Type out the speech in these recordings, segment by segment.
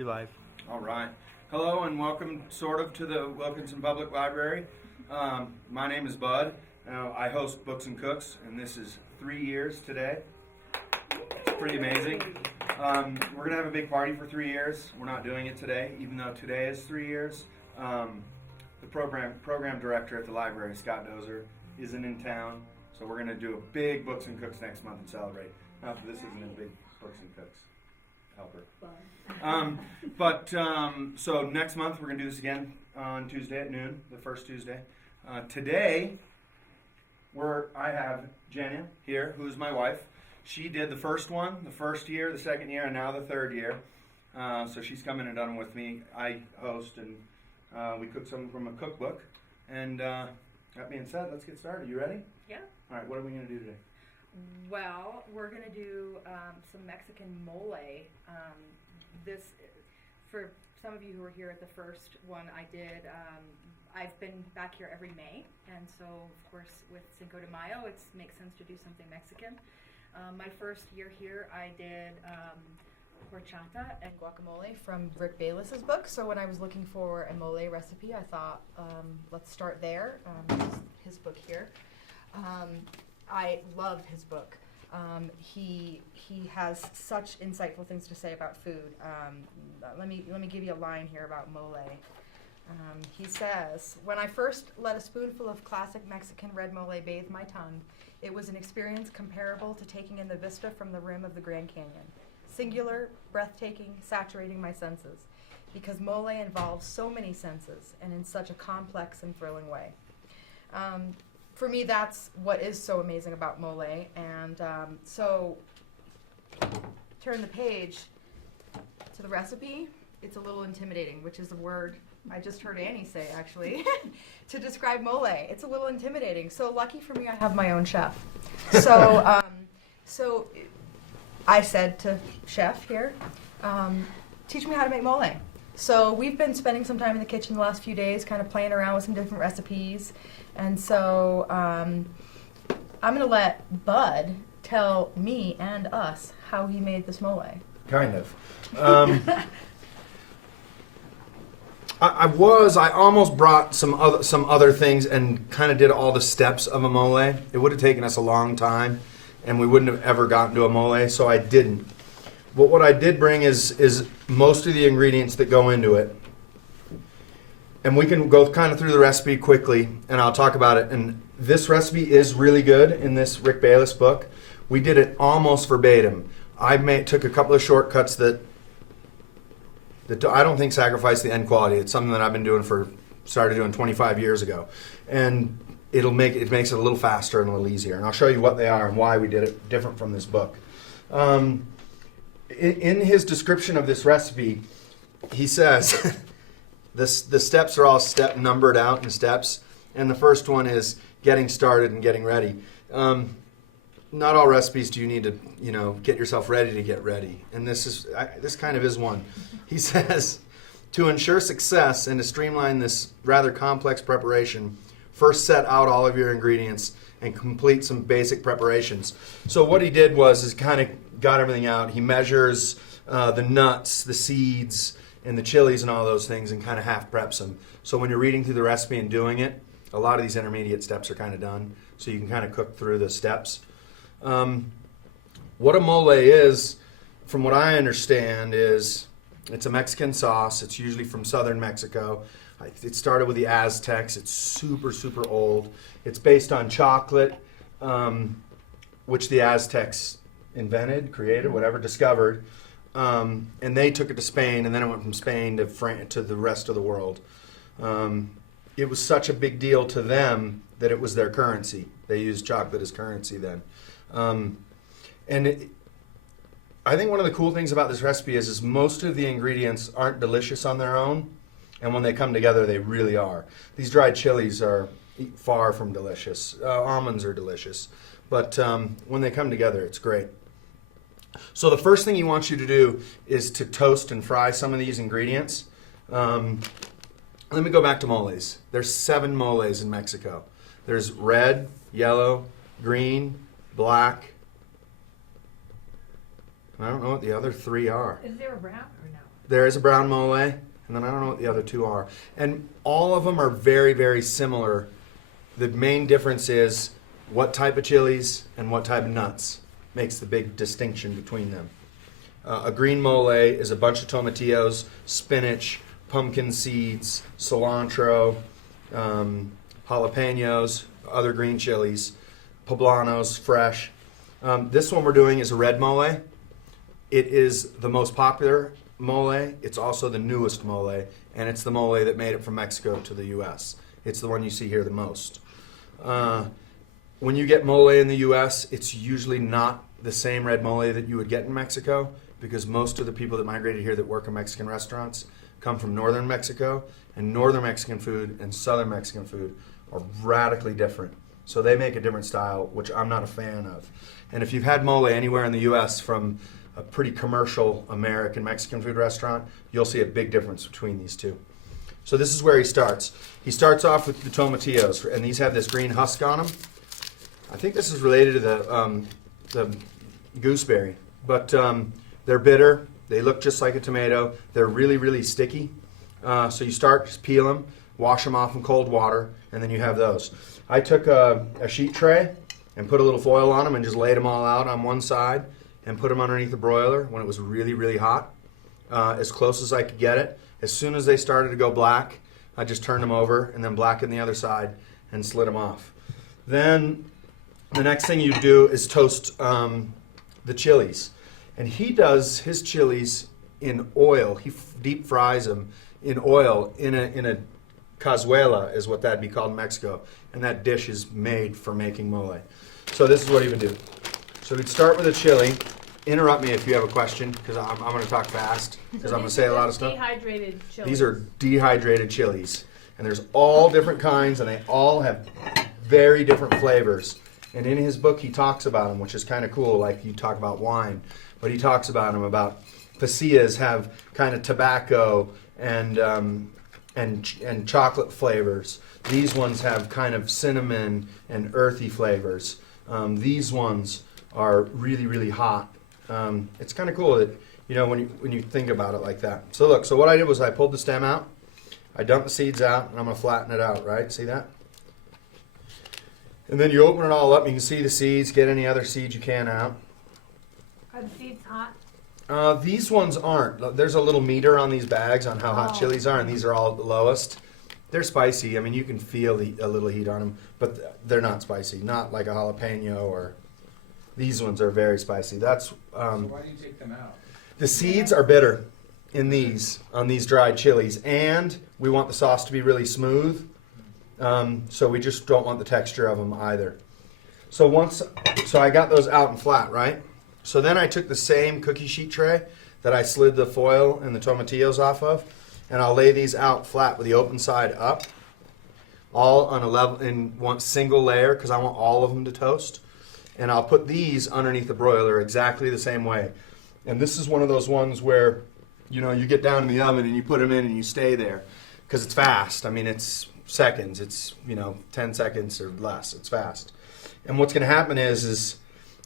You live. All right. Hello and welcome sort of to the Wilkinson Public Library. My name is Bud. I host Books and Cooks, and this is 3 years today. It's pretty amazing. We're going to have a big party for 3 years. We're not doing it today, even though today is 3 years. The program director at the library, Scott Dozer, isn't in town, so we're going to do a big Books and Cooks next month and celebrate. Not that this isn't a big Books and Cooks helper. So next month we're going to do this again on Tuesday at noon, the first Tuesday. Today, I have Jennie here, who's my wife. She did the first one, the first year, the second year, and now the third year. So she's coming and done with me. I host, and we cook something from a cookbook. And that being said, let's get started. You ready? Yeah. All right, what are we going to do today? Well, we're going to do some Mexican mole. This, for some of you who were here at the first one I did, I've been back here every May, and so, of course, with Cinco de Mayo, it makes sense to do something Mexican. My first year here, I did horchata and guacamole from Rick Bayless's book, so when I was looking for a mole recipe, I thought, let's start there. His book here. I love his book. He has such insightful things to say about food. Let me give you a line here about mole. He says, "When I first let a spoonful of classic Mexican red mole bathe my tongue, it was an experience comparable to taking in the vista from the rim of the Grand Canyon. Singular, breathtaking, saturating my senses, because mole involves so many senses and in such a complex and thrilling way." For me, that's what is so amazing about mole. And so, turn the page to the recipe. It's a little intimidating, which is a word I just heard Annie say, actually, to describe mole. It's a little intimidating. So lucky for me, I have my own chef. So, so I said to chef here, teach me how to make mole. So we've been spending some time in the kitchen the last few days, kind of playing around with some different recipes. And so I'm going to let Bud tell me and us how he made this mole. Kind of. I almost brought some other things and kind of did all the steps of a mole. It would have taken us a long time, and we wouldn't have ever gotten to a mole, so I didn't. But what I did bring is most of the ingredients that go into it. And we can go kind of through the recipe quickly, and I'll talk about it. And this recipe is really good in this Rick Bayless book. We did it almost verbatim. I took a couple of shortcuts that I don't think sacrifice the end quality. It's something that I've been started doing 25 years ago. And it makes it a little faster and a little easier. And I'll show you what they are and why we did it different from this book. In his description of this recipe, he says... The steps are all numbered out in steps, and the first one is getting started and getting ready. Not all recipes do you need to, get yourself ready to get ready, and this kind of is one. He says, to ensure success and to streamline this rather complex preparation, first set out all of your ingredients and complete some basic preparations. So what he did is kind of got everything out. He measures the nuts, the seeds, and the chilies and all those things, and kind of half preps them. So when you're reading through the recipe and doing it, a lot of these intermediate steps are kind of done, so you can kind of cook through the steps. What a mole is, from what I understand, is it's a Mexican sauce. It's usually from southern Mexico. It started with the Aztecs. It's super, super old. It's based on chocolate, which the Aztecs invented, created, whatever, discovered. And they took it to Spain, and then it went from Spain to the rest of the world. It was such a big deal to them that it was their currency. They used chocolate as currency then. I think one of the cool things about this recipe is most of the ingredients aren't delicious on their own, and when they come together, they really are. These dried chilies are far from delicious. Almonds are delicious, but when they come together, it's great. So the first thing he wants you to do is to toast and fry some of these ingredients. Let me go back to moles. There's 7 moles in Mexico. There's red, yellow, green, black. I don't know what the other 3 are. Is there a brown or no? there is a brown mole, and then I don't know what the other two are. And all of them are very, very similar. The main difference is what type of chilies and what type of nuts makes the big distinction between them. A green mole is a bunch of tomatillos, spinach, pumpkin seeds, cilantro, jalapenos, other green chilies, poblanos, fresh. This one we're doing is a red mole. It is the most popular mole. It's also the newest mole, and it's the mole that made it from Mexico to the U.S. It's the one you see here the most. When you get mole in the U.S., it's usually not the same red mole that you would get in Mexico, because most of the people that migrated here that work in Mexican restaurants come from northern Mexico, and northern Mexican food and southern Mexican food are radically different. So they make a different style, which I'm not a fan of. And if you've had mole anywhere in the U.S. from a pretty commercial American Mexican food restaurant, you'll see a big difference between these two. So this is where he starts. He starts off with the tomatillos, and these have this green husk on them. I think this is related to the gooseberry, but they're bitter. They look just like a tomato. They're really, really sticky. So you start, just peel them, wash them off in cold water, and then you have those. I took a sheet tray and put a little foil on them and just laid them all out on one side and put them underneath the broiler when it was really, really hot, as close as I could get it. As soon as they started to go black, I just turned them over and then blackened the other side and slid them off. Then the next thing you do is toast the chilies. And he does his chilies in oil. He deep fries them in oil in a cazuela, is what that'd be called in Mexico. And that dish is made for making mole. So this is what he would do. So we'd start with a chili. Interrupt me if you have a question, because I'm going to talk fast, because I'm going to say a lot of stuff. Dehydrated chilies. These are dehydrated chilies. And there's all different kinds, and they all have very different flavors. And in his book, he talks about them, which is kind of cool, like you talk about wine. But he talks about them, about pasillas have kind of tobacco and chocolate flavors. These ones have kind of cinnamon and earthy flavors. These ones are really, really hot. It's kind of cool that, you know, when you think about it like that. So look, so what I did was I pulled the stem out, I dumped the seeds out, and I'm going to flatten it out, right? See that? And then you open it all up, and you can see the seeds, get any other seeds you can out. Are the seeds hot? These ones aren't. There's a little meter on these bags on how hot chilies are, and these are all the lowest. They're spicy. I mean, you can feel a little heat on them, but they're not spicy. Not like a jalapeno or... These ones are very spicy. That's So why do you take them out? the seeds are bitter on these dried chilies, and we want the sauce to be really smooth. So we just don't want the texture of them either. So I got those out and flat, right? So then I took the same cookie sheet tray that I slid the foil and the tomatillos off of, and I'll lay these out flat with the open side up, all on a level in one single layer, because I want all of them to toast. And I'll put these underneath the broiler exactly the same way. And this is one of those ones where, you know, you get down in the oven and you put them in and you stay there, because it's fast. I mean, it's seconds. It's, 10 seconds or less. It's fast. And what's going to happen is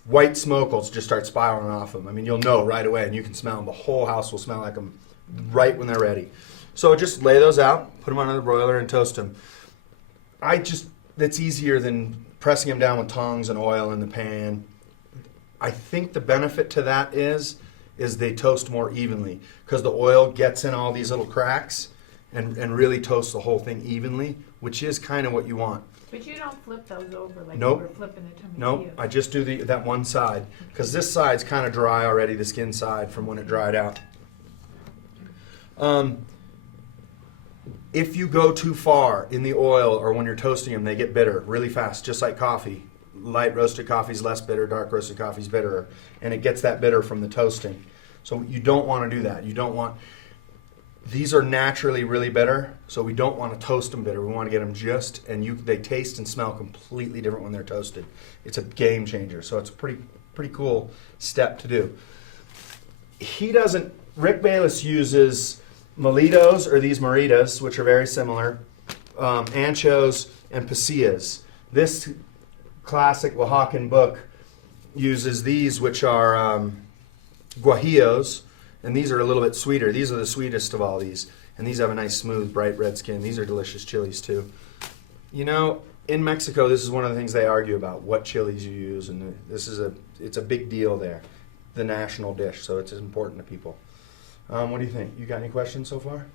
white smoke will just start spiraling off them. I mean, you'll know right away, and you can smell them. The whole house will smell like them right when they're ready. So just lay those out, put them under the broiler, and toast them. That's easier than pressing them down with tongs and oil in the pan. I think the benefit to that is they toast more evenly, because the oil gets in all these little cracks and really toasts the whole thing evenly, which is kind of what you want. But you don't flip those over like Nope. you were flipping the tomatillos. Nope, I just do that one side, because this side's kind of dry already, the skin side, from when it dried out. If you go too far in the oil or when you're toasting them, they get bitter really fast, just like coffee. Light roasted coffee is less bitter, dark roasted coffee is bitterer, and it gets that bitter from the toasting. So you don't want to do that. These are naturally really bitter, so we don't want to toast them bitter. We want to get them they taste and smell completely different when they're toasted. It's a game changer, so it's a pretty cool step to do. Rick Bayless uses molitos, or these maritas, which are very similar, anchos, and pasillas. This classic Oaxacan book uses these, which are guajillos, And these are a little bit sweeter. These are the sweetest of all these. And these have a nice, smooth, bright red skin. These are delicious chilies, too. You know, in Mexico, this is one of the things they argue about, what chilies you use. And it's a big deal there, the national dish. So it's important to people. What do you think? You got any questions so far?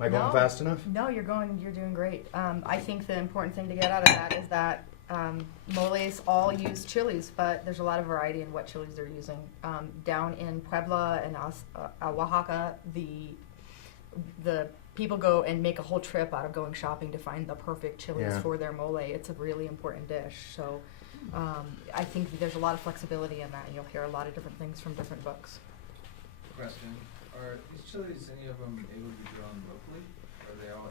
Am I going fast enough? No, you're doing great. I think the important thing to get out of that is that moles all use chilies, but there's a lot of variety in what chilies they're using. Down in Puebla and Oaxaca, the people go and make a whole trip out of going shopping to find the perfect chilies for their mole. It's a really important dish. So I think there's a lot of flexibility in that, and you'll hear a lot of different things from different books. Question: are these chilies, any of them, able to be grown locally, or are they all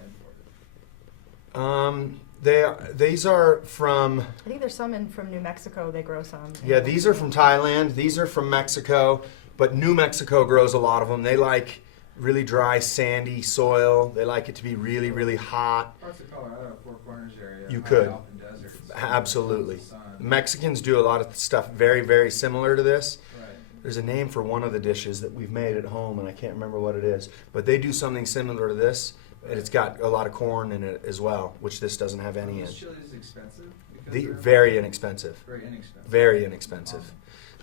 imported? These are from. I think there's some from New Mexico. They grow some. Yeah, these are from Thailand. These are from Mexico, but New Mexico grows a lot of them. They like really dry, sandy soil. They like it to be really, really hot. Parts of Colorado, Four Corners area. You high could. Alpine deserts, Absolutely. tons of sun. Mexicans do a lot of stuff very, very similar to this. Right. There's a name for one of the dishes that we've made at home, and I can't remember what it is. But they do something similar to this, and it's got a lot of corn in it as well, which this doesn't have any in. Are these chilies expensive? Because they're Very inexpensive. very inexpensive. Very inexpensive.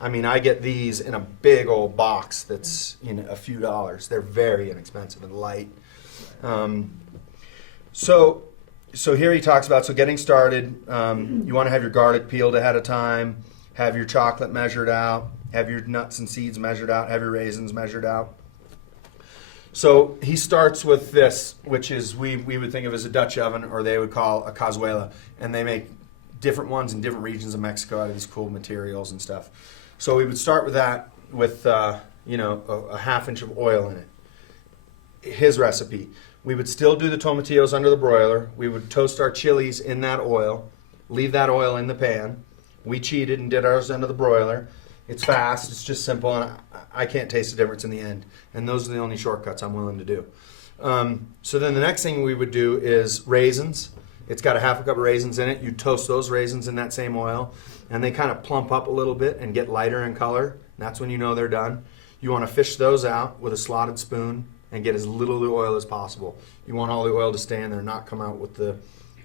I mean, I get these in a big old box that's a few dollars. They're very inexpensive and light. So here he talks about, getting started, you want to have your garlic peeled ahead of time, have your chocolate measured out, have your nuts and seeds measured out, have your raisins measured out. So he starts with this, which is we would think of as a Dutch oven, or they would call a cazuela, and they make different ones in different regions of Mexico out of these cool materials and stuff. So we would start with that with a half inch of oil in it. His recipe. We would still do the tomatillos under the broiler. We would toast our chilies in that oil, leave that oil in the pan. We cheated and did ours under the broiler. It's fast, it's just simple, and I can't taste the difference in the end. And those are the only shortcuts I'm willing to do. So then the next thing we would do is raisins. It's got a half a cup of raisins in it. You toast those raisins in that same oil, and they kind of plump up a little bit and get lighter in color. That's when you know they're done. You want to fish those out with a slotted spoon and get as little of the oil as possible. You want all the oil to stay in there, not come out with the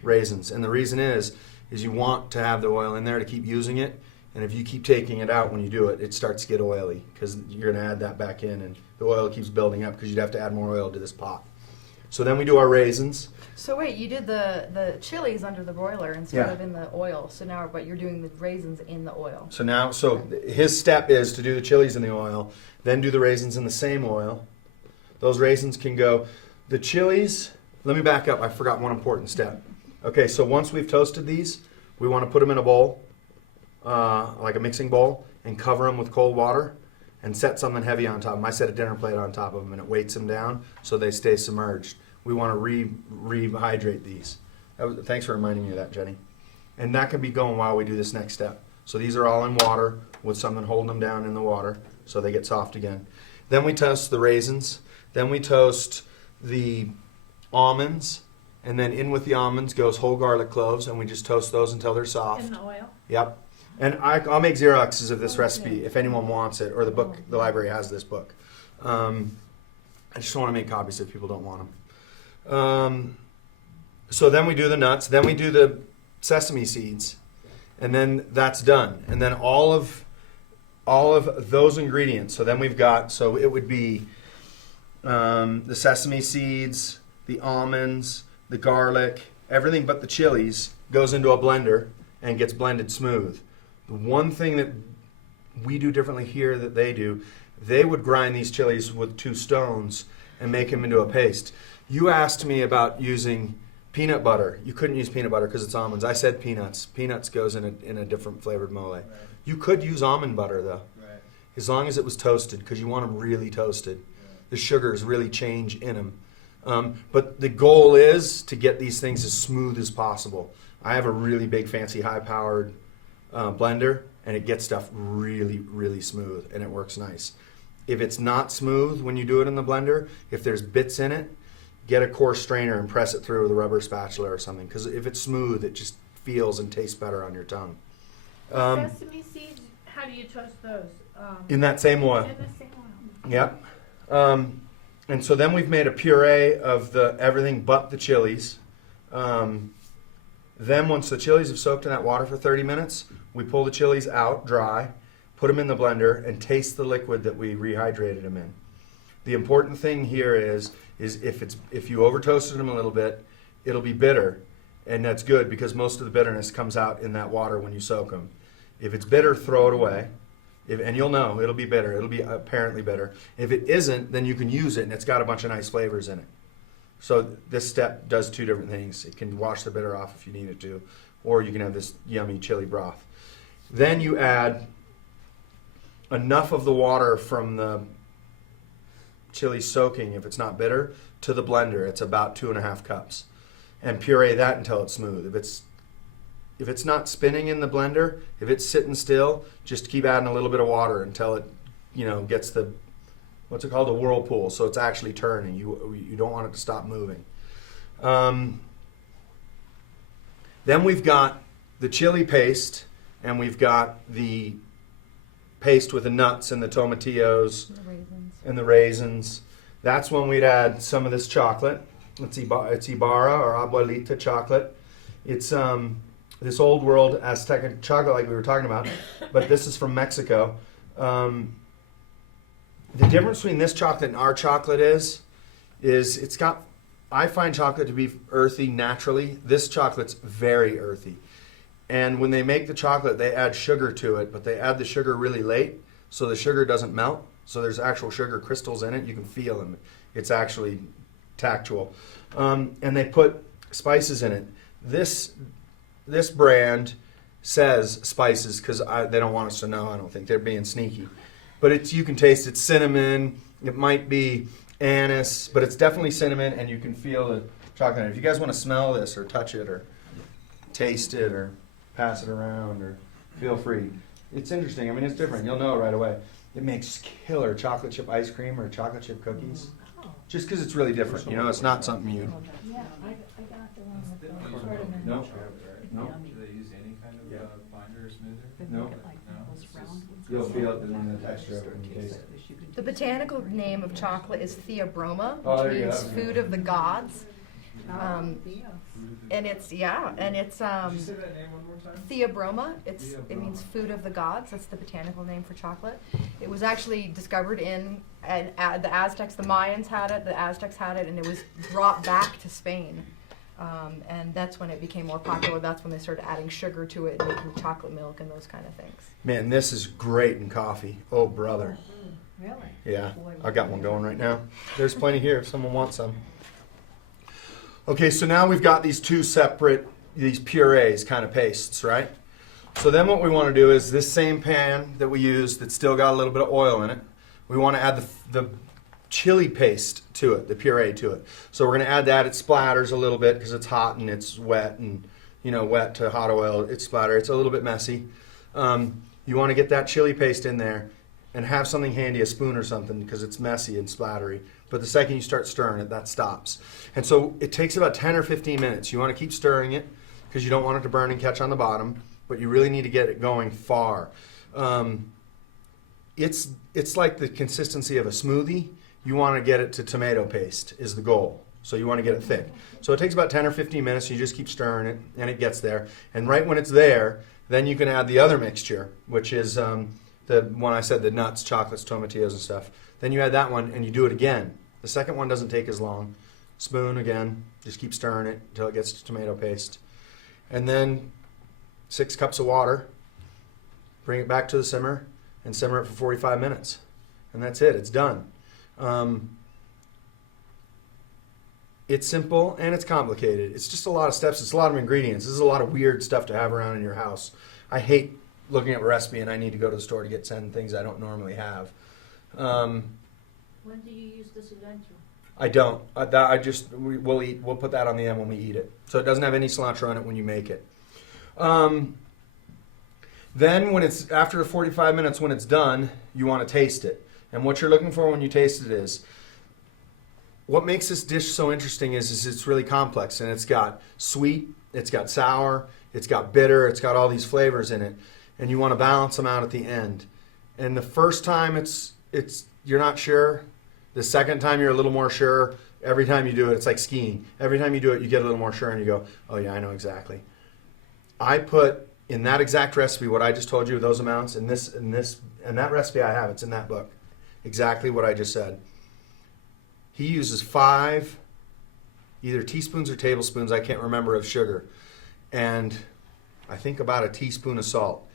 raisins. And the reason is you want to have the oil in there to keep using it. And if you keep taking it out when you do it, it starts to get oily because you're going to add that back in, and the oil keeps building up because you'd have to add more oil to this pot. So then we do our raisins. So wait, you did the chilies under the broiler instead of in the oil. So now, but you're doing the raisins in the oil. So his step is to do the chilies in the oil, then do the raisins in the same oil. Those raisins can go. The chilies, let me back up. I forgot one important step. Okay, so once we've toasted these, we want to put them in a bowl, like a mixing bowl, and cover them with cold water and set something heavy on top of them. I set a dinner plate on top of them, and it weights them down so they stay submerged. We want to rehydrate these. Thanks for reminding me of that, Jenny. And that can be going while we do this next step. So these are all in water with something holding them down in the water so they get soft again. Then we toast the raisins. Then we toast the almonds. And then in with the almonds goes whole garlic cloves, and we just toast those until they're soft. In the oil? Yep. And I'll make Xeroxes of this recipe if anyone wants it, or the book. The library has this book. I just want to make copies if people don't want them. So then we do the nuts. Then we do the sesame seeds, and then that's done. And then all of those ingredients. So then we've got. So it would be the sesame seeds, the almonds, the garlic, everything but the chilies goes into a blender and gets blended smooth. The one thing that we do differently here that they do, they would grind these chilies with 2 stones and make them into a paste. You asked me about using peanut butter. You couldn't use peanut butter because it's almonds. I said peanuts. Peanuts goes in a different flavored mole. Right. You could use almond butter though, Right. as long as it was toasted, because you want them really toasted. Yeah. The sugars really change in them. But the goal is to get these things as smooth as possible. I have a really big, fancy, high-powered blender, and it gets stuff really, really smooth, and it works nice. If it's not smooth when you do it in the blender, if there's bits in it, get a coarse strainer and press it through with a rubber spatula or something, because if it's smooth, it just feels and tastes better on your tongue. Sesame seeds, how do you toast those? In that same oil. In the same oil. Yep. And so then we've made a puree of the everything but the chilies. Then once the chilies have soaked in that water for 30 minutes, we pull the chilies out dry, put them in the blender, and taste the liquid that we rehydrated them in. The important thing here is if you over toasted them a little bit, it'll be bitter, and that's good because most of the bitterness comes out in that water when you soak them. If it's bitter, throw it away. And you'll know it'll be bitter. It'll be apparently bitter. If it isn't, then you can use it, and it's got a bunch of nice flavors in it. So this step does two different things. It can wash the bitter off if you need it to, or you can have this yummy chili broth. Then you add enough of the water from the chili soaking, if it's not bitter, to the blender. It's about 2.5 cups. And puree that until it's smooth. If it's not spinning in the blender, if it's sitting still, just keep adding a little bit of water until it, gets the, what's it called, a whirlpool. So it's actually turning. You don't want it to stop moving. Then we've got the chili paste, and we've got the paste with the nuts and the tomatillos and the raisins. That's when we'd add some of this chocolate. It's Ibarra or Abuelita chocolate. It's this old world Aztec chocolate like we were talking about, but this is from Mexico. The difference between this chocolate and our chocolate is it's got, I find chocolate to be earthy naturally. This chocolate's very earthy. And when they make the chocolate, they add sugar to it, but they add the sugar really late, so the sugar doesn't melt. So there's actual sugar crystals in it. You can feel them. It's actually tactual. And they put spices in it. This brand says spices because they don't want us to know. I don't think they're being sneaky. But you can taste it. Cinnamon. It might be anise, but it's definitely cinnamon, and you can feel the chocolate. If you guys want to smell this or touch it or taste it or pass it around, or feel free. It's interesting. I mean, it's different. You'll know it right away. It makes killer chocolate chip ice cream or chocolate chip cookies. Just because it's really different. It's not something you... Yeah, I got the one with the cardamom. No. No. Do they use any kind of binder or smoother? No. You'll feel it in the texture of it when you taste it. The botanical name of chocolate is Theobroma, Oh, which there you means go. food of the gods. And it's Did you say that name one more time? Theobroma. It means food of the gods. That's the botanical name for chocolate. It was actually discovered the Aztecs, the Mayans had it, the Aztecs had it, and it was brought back to Spain. And that's when it became more popular. That's when they started adding sugar to it and making chocolate milk and those kind of things. Man, this is great in coffee. Oh, brother. Really? Yeah, I got one going right now. There's plenty here if someone wants some. Okay, so now we've got these two separate, these purees kind of pastes, right? So then what we want to do is this same pan that we used that's still got a little bit of oil in it, we want to add the chili paste to it, the puree to it. So we're going to add that. It splatters a little bit because it's hot and it's wet, and wet to hot oil, it splatters. It's a little bit messy. You want to get that chili paste in there and have something handy, a spoon or something, because it's messy and splattery. But the second you start stirring it, that stops. And so it takes about 10 or 15 minutes. You want to keep stirring it because you don't want it to burn and catch on the bottom, but you really need to get it going far. It's like the consistency of a smoothie. You want to get it to tomato paste is the goal. So you want to get it thick. So it takes about 10 or 15 minutes. You just keep stirring it, and it gets there. And right when it's there, then you can add the other mixture, which is the one I said, the nuts, chocolates, tomatillos, and stuff. Then you add that one, and you do it again. The second one doesn't take as long. Spoon again. Just keep stirring it until it gets to tomato paste. And then 6 cups of water. Bring it back to the simmer and simmer it for 45 minutes. And that's it. It's done. It's simple and it's complicated. It's just a lot of steps. It's a lot of ingredients. This is a lot of weird stuff to have around in your house. I hate looking at a recipe and I need to go to the store to get 10 things I don't normally have. When do you use the cilantro? I don't. We'll put that on the end when we eat it. So it doesn't have any cilantro in it when you make it. Then when it's after the 45 minutes when it's done, you want to taste it. And what you're looking for when you taste it is, what makes this dish so interesting is it's really complex, and it's got sweet, it's got sour, it's got bitter, it's got all these flavors in it, and you want to balance them out at the end. And the first time you're not sure, The second time you're a little more sure. Every time you do it, it's like skiing. Every time you do it, you get a little more sure and you go, oh yeah, I know exactly. I put in that exact recipe what I just told you, those amounts, and that recipe I have, it's in that book. Exactly what I just said. He uses 5 either teaspoons or tablespoons, I can't remember, of sugar. And I think about a teaspoon of salt.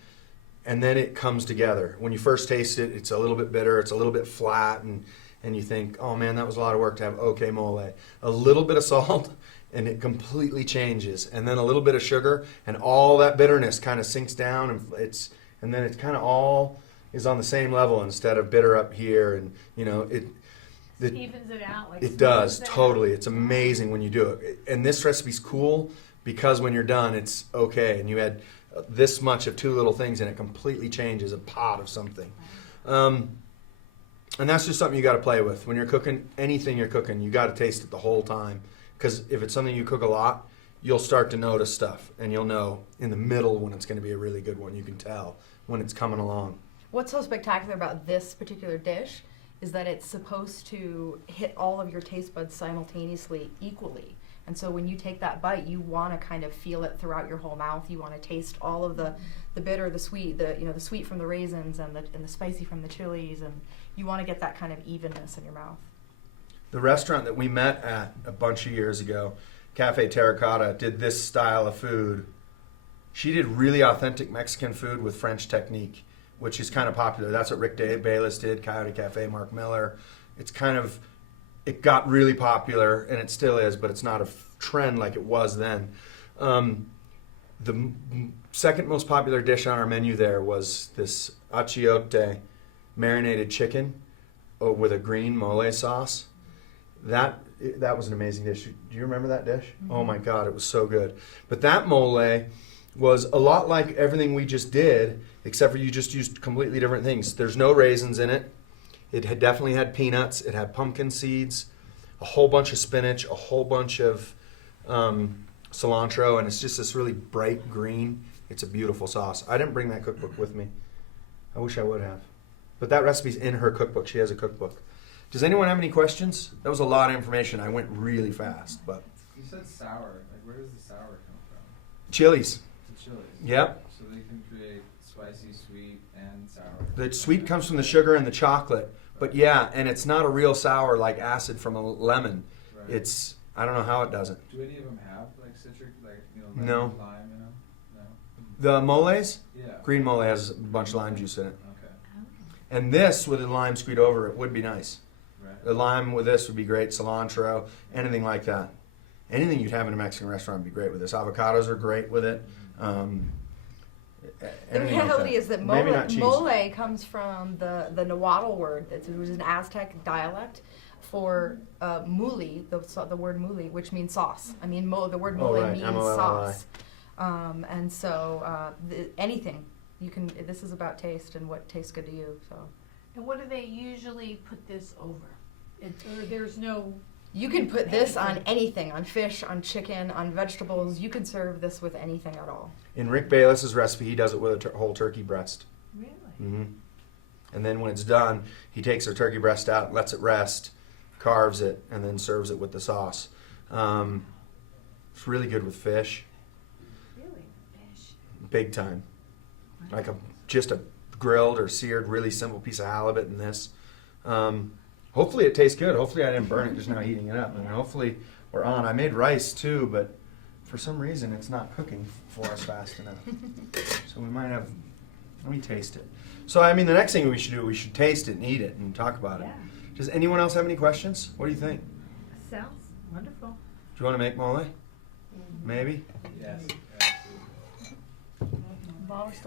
And then it comes together. When you first taste it, it's a little bit bitter, it's a little bit flat, and you think, oh man, that was a lot of work to have okay mole. A little bit of salt, and it completely changes. And then a little bit of sugar, and all that bitterness kind of sinks down, and then it's kind of all is on the same level instead of bitter up here, and it Evens it out. Like it does, smooths it out. totally. It's amazing when you do it. And this recipe's cool because when you're done, it's okay. And you add this much of 2 little things and it completely changes a pot of something. And that's just something you got to play with. When you're cooking, anything you're cooking, you got to taste it the whole time. Because if it's something you cook a lot, you'll start to notice stuff. And you'll know in the middle when it's going to be a really good one. You can tell when it's coming along. What's so spectacular about this particular dish is that it's supposed to hit all of your taste buds simultaneously equally. And so when you take that bite, you want to kind of feel it throughout your whole mouth. You want to taste all of the bitter, the sweet, the sweet from the raisins and the spicy from the chilies, and you want to get that kind of evenness in your mouth. The restaurant that we met at a bunch of years ago, Cafe Terracotta, did this style of food. She did really authentic Mexican food with French technique, which is kind of popular. That's what Rick Bayless did, Coyote Cafe, Mark Miller. It got really popular, and it still is, but it's not a trend like it was then. The second most popular dish on our menu there was this achiote marinated chicken with a green mole sauce. That was an amazing dish. Do you remember that dish? Mm-hmm. Oh my God, it was so good. But that mole was a lot like everything we just did, except for you just used completely different things. There's no raisins in it. It had definitely had peanuts. It had pumpkin seeds, a whole bunch of spinach, a whole bunch of cilantro, and it's just this really bright green. It's a beautiful sauce. I didn't bring that cookbook with me. I wish I would have. But that recipe's in her cookbook. She has a cookbook. Does anyone have any questions? That was a lot of information. I went really fast, but You said sour. Like, where does the sour come from? chilies. The chilies. Yep. So they can create spicy, sweet, and sour. The sweet comes from the sugar and the chocolate. But yeah, and it's not a real sour like acid from a lemon. Right. It's, I don't know how it doesn't. Do any of them have like citric, like No. lime in them? No. The moles, Yeah. green mole has a bunch of lime juice in it. Okay. And this with the lime squeezed over it would be nice. Right. The lime with this would be great. Cilantro, anything like that. Anything you'd have in a Mexican restaurant would be great with this. Avocados are great with it. The Anything like reality is that Maybe not cheese. mole comes from the Nahuatl word. It was an Aztec dialect for muli, the word muli, which means sauce. I mean, the word mole right, means M-O-L-L-I. sauce. And so anything, you can. This is about taste and what tastes good to you. So And what do they usually put this over? Or there's no. you can put this on anything, on fish, on chicken, on vegetables. You can serve this with anything at all. In Rick Bayless's recipe, he does it with a whole turkey breast. Really? Mm-hmm. And then when it's done, he takes the turkey breast out, lets it rest, carves it, and then serves it with the sauce. It's really good with fish, Really? Fish. big time. Like just a grilled or seared, really simple piece of halibut in this. Hopefully it tastes good. Hopefully I didn't burn it just now heating it up. And hopefully we're on. I made rice too, but for some reason it's not cooking for us fast enough. So we might have, let me taste it. So I mean the next thing we should do, we should taste it and eat it and talk about it. Yeah. Does anyone else have any questions? What do you think? Sounds wonderful. Do you want to make mole? Maybe? Yes.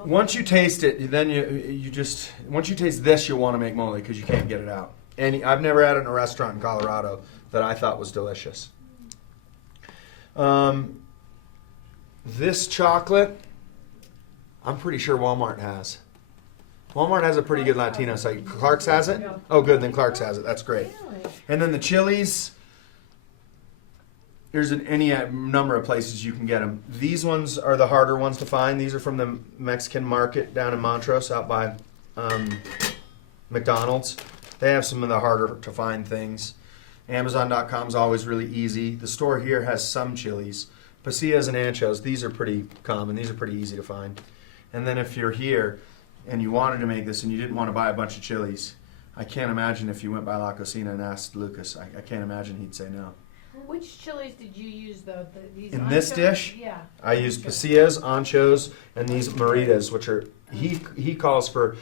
Once you taste it, then you just, once you taste this, you'll want to make mole because you can't get it out. And I've never had it in a restaurant in Colorado that I thought was delicious. This chocolate, I'm pretty sure Walmart has. Walmart has a pretty good Latino site. Clark's has it? Oh, good. Then Clark's has it. That's great. Really? And then the chilies, there's any number of places you can get them. These ones are the harder ones to find. These are from the Mexican market down in Montrose out by McDonald's. They have some of the harder to find things. Amazon.com is always really easy. The store here has some chilies. Pasillas and anchos, these are pretty common. These are pretty easy to find. And then if you're here and you wanted to make this and you didn't want to buy a bunch of chilies, I can't imagine if you went by La Cocina and asked Lucas, I can't imagine he'd say no. Which chilies did you use though? These In this anchos? dish? Yeah. I use pasillas, anchos, and these maritas, which are, he calls for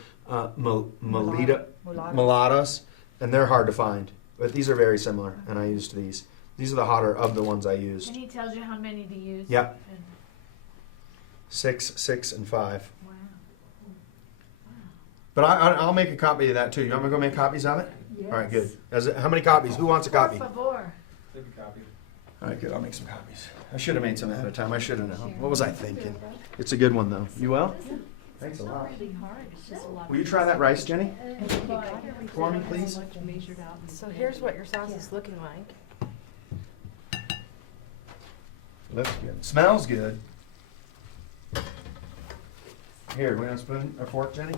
mulattos, and they're hard to find. But these are very similar, and I used these. These are the hotter of the ones I used. And he tells you how many to use? Yeah. And- 6, 6, and 5. Wow. But I'll make a copy of that too. You want me to go make copies of it? All right, good. How many copies? Who wants a copy? Por favor. Take a copy. All right, good. I'll make some copies. I should have made some ahead of time. I should have known. What was I thinking? It's a good one though. You will? Thanks a lot. Will you try that rice, Jenny? For me, please. So here's what your sauce is looking like. Looks good. Smells good. Here, we want a spoon or fork, Jenny?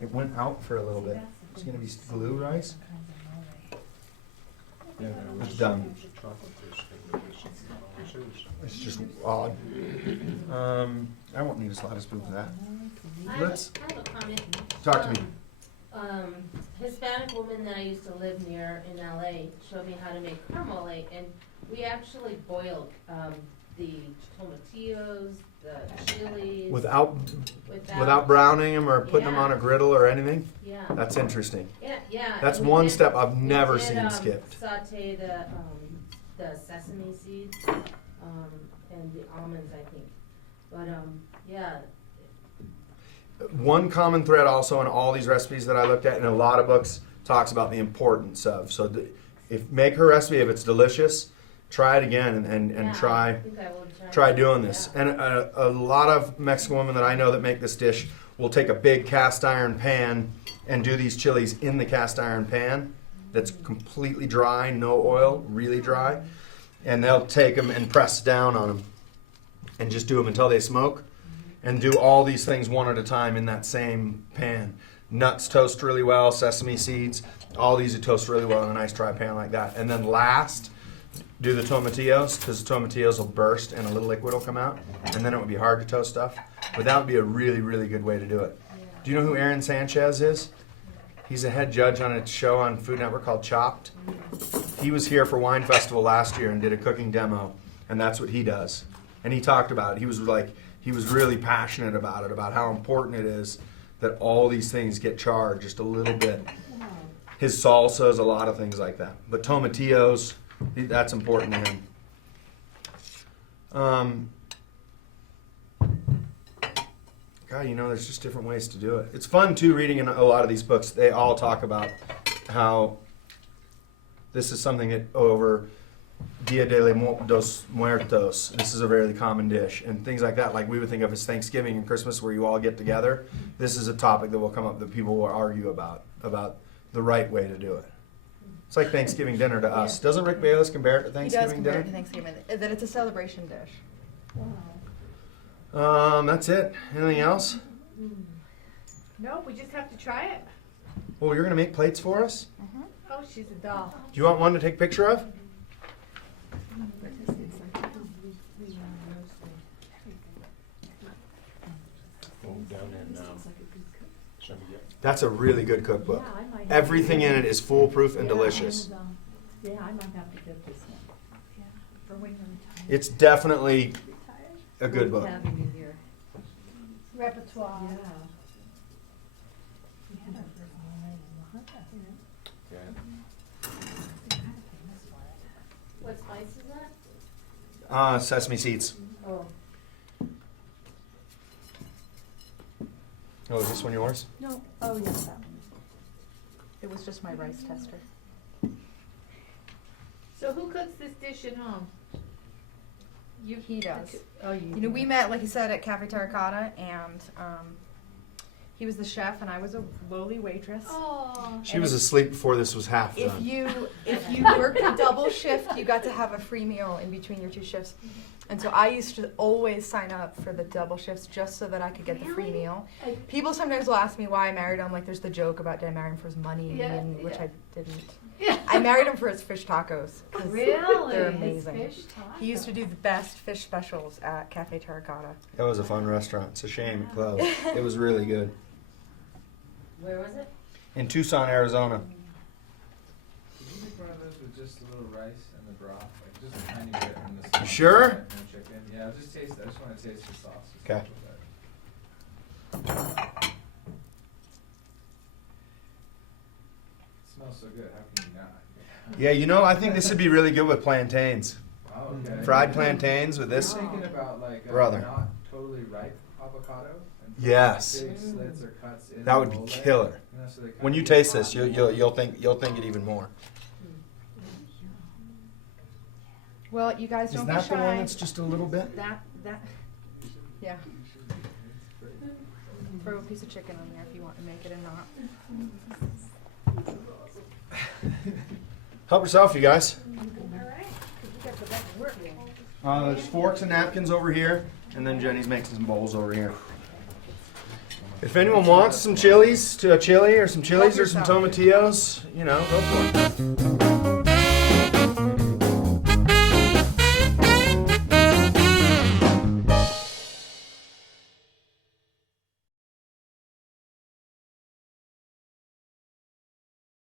It went out for a little bit. It's gonna be glue rice. It's done. It's just odd. I won't need a slotted spoon for that. Let's I have a comment. talk to me. Hispanic woman that I used to live near in LA showed me how to make molé, and we actually boiled the tomatillos, the chilies. Without browning them or putting them Yeah. on a griddle or anything. Yeah. That's interesting. Yeah. That's and we one did- step I've we never did, seen skipped. Saute the sesame seeds and the almonds, I think. But yeah. One common thread also in all these recipes that I looked at in a lot of books talks about the importance of. So if make her recipe, if it's delicious, try it again and Yeah, try I think I will try doing this. Yeah. And a lot of Mexican women that I know that make this dish will take a big cast iron pan and do these chilies in the cast iron pan that's completely dry, no oil, really dry. And they'll take them and press down on them and just do them until they smoke and do all these things one at a time in that same pan. Nuts toast really well, sesame seeds, all these would toast really well in a nice dry pan like that. And then last, do the tomatillos, because the tomatillos will burst and a little liquid will come out, and then it would be hard to toast stuff. But that would be a really, really good way to do it. Do you know who Aaron Sanchez is? He's a head judge on a show on Food Network called Chopped. He was here for Wine Festival last year and did a cooking demo, and that's what he does. And he talked about it. He was really passionate about it, about how important it is that all these things get charred just a little bit. His salsas, a lot of things like that. But tomatillos, that's important to him. God, there's just different ways to do it. It's fun, too, reading in a lot of these books. They all talk about how this is something that over Dia de los Muertos, this is a very common dish. And things like that, like we would think of as Thanksgiving and Christmas where you all get together. This is a topic that will come up that people will argue about the right way to do it. It's like Thanksgiving dinner to us. Doesn't Rick Bayless compare it to He does Thanksgiving compare dinner? it to Thanksgiving, that it's a celebration dish. That's it. Anything else? No, we just have to try it. Well, you're going to make plates for us? Oh, she's a doll. Do you want one to take a picture of? That's a really good cookbook. Everything in it is foolproof and delicious. Yeah, I might have to get this one. For when you're retired. It's definitely a good book. Having you here. Repertoire. Yeah. What spice is that? Sesame seeds. Oh. Oh, is this one yours? No. Oh, yes, that one. It was just my rice tester. So who cooks this dish at home? He does. Oh, you. You know, we met, like you said, at Cafe Terracotta, and he was the chef, and I was a lowly waitress. Oh. She was asleep before this was half If done. you if you worked a double shift, you got to have a free meal in between your two shifts. And so I used to always sign up for the double shifts just so that I could get the free meal. People sometimes will ask me why I married him. Like, there's the joke about did I marry him for his money, which I didn't. I married him for his fish tacos. 'Cause Really? They're His amazing. fish tacos. He used to do the best fish specials at Cafe Terracotta. That was a fun restaurant. It's a shame it closed. It was really good. Where was it? In Tucson, Arizona. Could you make one of those with just a little rice and the broth, like just a tiny bit and the sauce? Sure. And the chicken. Yeah, I'll just taste. I just want to taste the sauce. Just Okay. a little bit. It smells so good. How can you not? Yeah, you know, I think this would be really good with plantains. Oh, okay. Fried plantains with this. I'm thinking about like a Brother. not totally ripe avocado. And put Yes. Big slits or cuts in. That the would be mole. killer. You know, so they When kinda you get taste hot this, and you'll think it even more. Well, you guys Is don't that be the one shy. that's just a little bit? That. Yeah. It's great. Throw a piece of chicken on there if you want to make it a knot. Help yourself, you guys. Alright, you guys go back to work. There's forks and napkins over here, and then Jenny's making some bowls over here. If anyone wants some chilies, or some chilies or some tomatillos, you know, go for it.